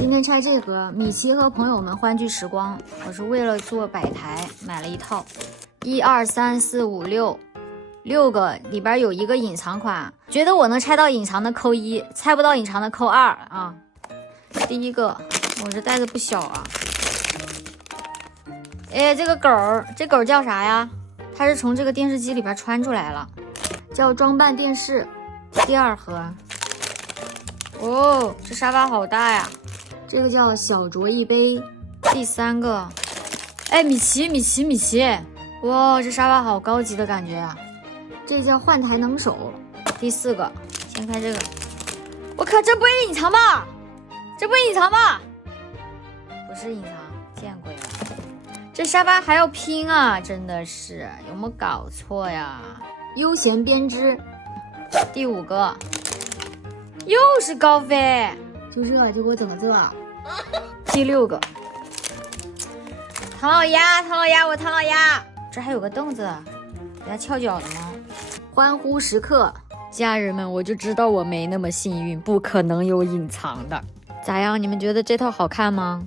今天拆这盒米奇和朋友们欢聚时光，我是为了做摆台买了一套，1、2、3、4、5、6个，里边有一个隐藏款，觉得我能拆到隐藏的扣1，拆不到隐藏的扣2啊。第一个，我这袋子不小啊。哎，这个狗叫啥呀？它是从这个电视机里边穿出来了，叫装扮电视。第二盒，哦，这沙发好大呀。这个叫小酌一杯。第三个，哎，米奇，哇，这沙发好高级的感觉啊。这叫换台能手。第四个，先开这个。我靠，这不会隐藏吧？这不会隐藏吧？不是隐藏，见鬼了！这沙发还要拼啊，真的是有没有搞错呀？悠闲编织。第五个，又是高飞，就给我整个这。第6个，唐老鸭，我唐老鸭，这还有个凳子，给它翘脚的吗？欢呼时刻，家人们，我就知道我没那么幸运，不可能有隐藏的。咋样？你们觉得这套好看吗？